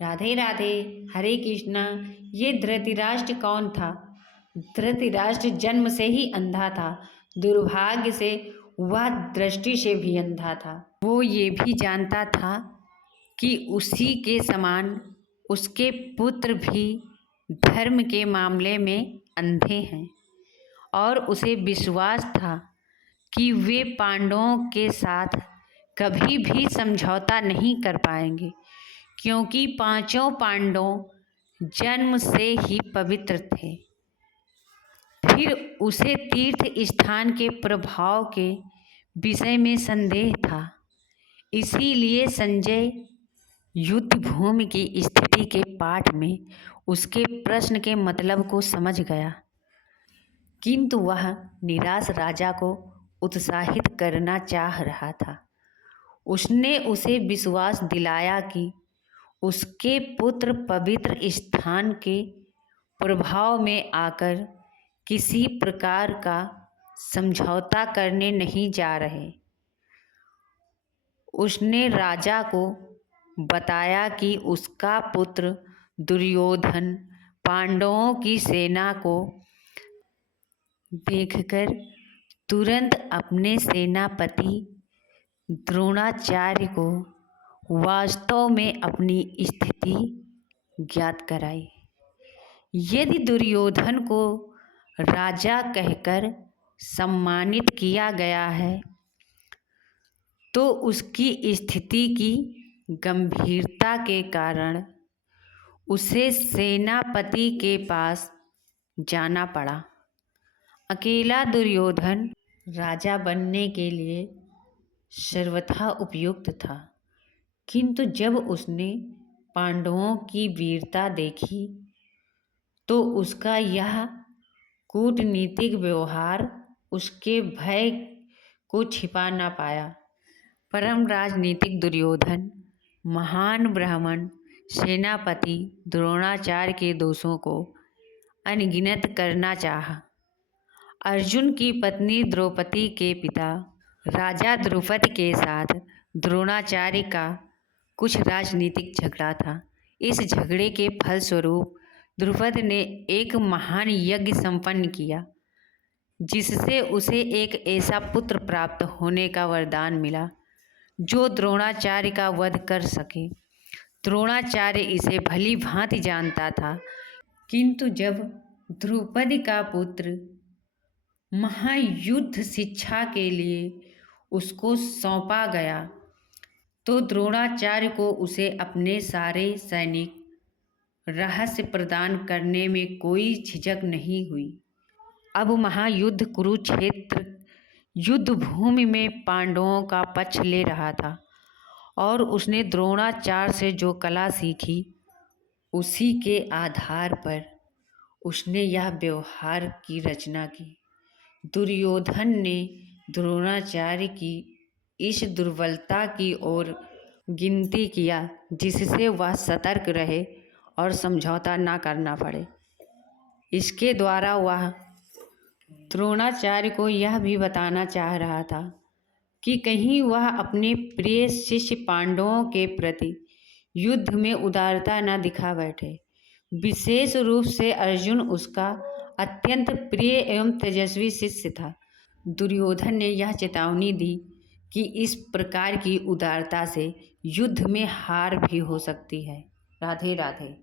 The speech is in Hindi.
राधे राधे। हरे कृष्णा। ये धृतराष्ट्र कौन था? धृतराष्ट्र जन्म से ही अंधा था। दुर्भाग्य से वह दृष्टि से भी अंधा था। वो ये भी जानता था कि उसी के समान उसके पुत्र भी धर्म के मामले में अंधे हैं और उसे विश्वास था कि वे पांडवों के साथ कभी भी समझौता नहीं कर पाएंगे, क्योंकि पांचों पांडव जन्म से ही पवित्र थे। फिर उसे तीर्थ स्थान के प्रभाव के विषय में संदेह था। इसीलिए संजय युद्ध भूमि की स्थिति के पाठ में उसके प्रश्न के मतलब को समझ गया, किंतु वह निराश राजा को उत्साहित करना चाह रहा था। उसने उसे विश्वास दिलाया कि उसके पुत्र पवित्र स्थान के प्रभाव में आकर किसी प्रकार का समझौता करने नहीं जा रहे। उसने राजा को बताया कि उसका पुत्र दुर्योधन पांडवों की सेना को देखकर तुरंत अपने सेनापति द्रोणाचार्य को वास्तव में अपनी स्थिति ज्ञात कराई। यदि दुर्योधन को राजा कहकर सम्मानित किया गया है तो उसकी स्थिति की गंभीरता के कारण उसे सेनापति के पास जाना पड़ा। अकेला दुर्योधन राजा बनने के लिए सर्वथा उपयुक्त था, किंतु जब उसने पांडवों की वीरता देखी तो उसका यह कूटनीतिक व्यवहार उसके भय को छिपा न पाया। परम राजनीतिक दुर्योधन महान ब्राह्मण सेनापति द्रोणाचार्य के दोषों को अनगिनत करना चाहा। अर्जुन की पत्नी द्रौपदी के पिता राजा द्रुपद के साथ द्रोणाचार्य का कुछ राजनीतिक झगड़ा था। इस झगड़े के फलस्वरूप द्रुपद ने एक महान यज्ञ संपन्न किया, जिससे उसे एक ऐसा पुत्र प्राप्त होने का वरदान मिला जो द्रोणाचार्य का वध कर सके। द्रोणाचार्य इसे भली भांति जानता था, किंतु जब द्रुपद का पुत्र महायुद्ध शिक्षा के लिए उसको सौंपा गया तो द्रोणाचार्य को उसे अपने सारे सैनिक रहस्य प्रदान करने में कोई झिझक नहीं हुई। अब महायुद्ध कुरुक्षेत्र युद्ध भूमि में पांडवों का पक्ष ले रहा था और उसने द्रोणाचार्य से जो कला सीखी उसी के आधार पर उसने यह व्यवहार की रचना की। दुर्योधन ने द्रोणाचार्य की इस दुर्बलता की ओर गिनती किया, जिससे वह सतर्क रहे और समझौता ना करना पड़े। इसके द्वारा वह द्रोणाचार्य को यह भी बताना चाह रहा था कि कहीं वह अपने प्रिय शिष्य पांडवों के प्रति युद्ध में उदारता न दिखा बैठे। विशेष रूप से अर्जुन उसका अत्यंत प्रिय एवं तेजस्वी शिष्य था। दुर्योधन ने यह चेतावनी दी कि इस प्रकार की उदारता से युद्ध में हार भी हो सकती है। राधे राधे।